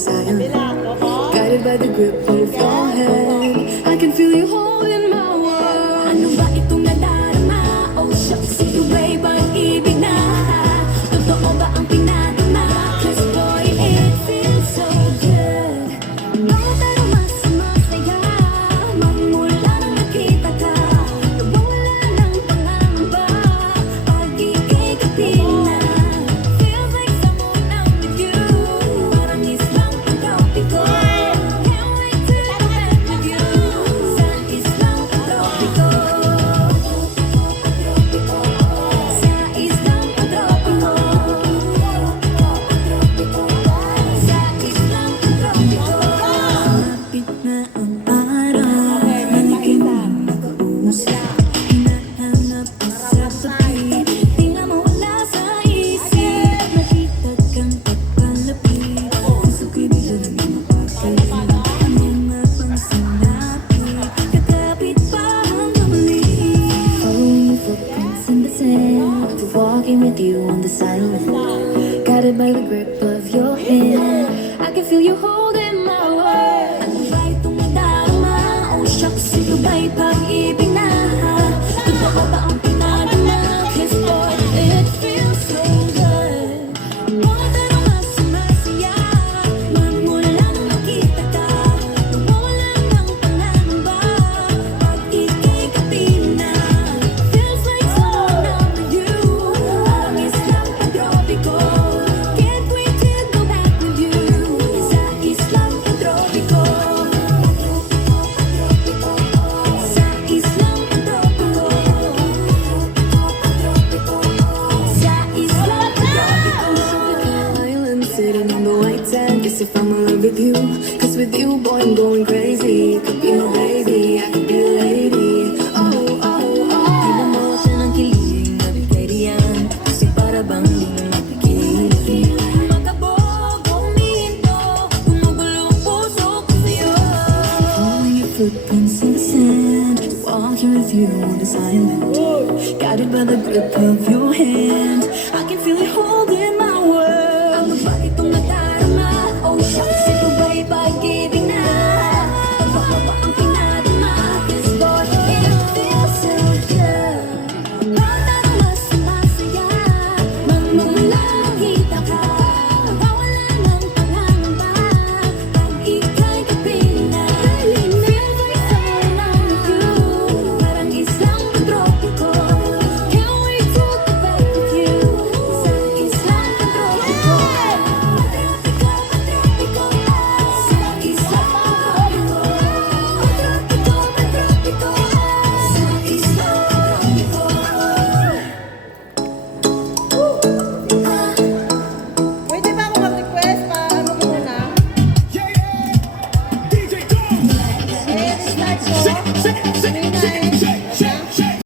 silence. Guided by the grip of your hand, I can feel you holding my world. Ano ba itong nadarama? Oh shucks, ito ba'y pag-ibig na? Totoo ba ang pinadama? Cause boy, it feels so good. Pero mas masaya magmula nang nakita ka. Nawawala ng pangamba pag ikikapit na. Feels like someone out with you. Parang islang pagkapiko. Can't wait to go back with you. Sa islang pagkapiko. Sa islang pagkapiko. Sa islang pagkapiko. Malapit na ang araw na naging mag-uusap. Hinahanap ang sasabi, di nga mawala sa isip. Nakita kang pagpalapit, puso ko'y bigla naging mapakalit. Ang mga pangsinabi, kakapit pa hanggang muli. Following your footprints in the sand, to walking with you on the silent. Guided by the grip of your hand, I can feel you holding my world. Ano ba itong nadarama? Oh shucks, ito ba'y pag-ibig na? Totoo ba ang pinadama? Cause boy, it feels so good. Pero mas masaya magmula nang nakita ka. Nawawala ng pangamba pag ikikapit na. Feels like someone out with you. Parang islang pagtropiko. Can't wait to go back with you. Sa islang pagtropiko. Sa islang pagtropiko. Sa islang pagtropiko. Island sitting on the white sand. Guess if I'm in love with you, cause with you, boy, I'm going crazy. You could be my baby, I could be a lady. Oh, oh, oh. Tingnan mo siya ng kilig, nabigay riyan. Kasi para bang di na mapigil. Magkabog, huminto, gumugulo ang puso ko sa'yo. Following your footprints in the sand, walking with you on this island. Guided by the grip of your hand, I can feel you hold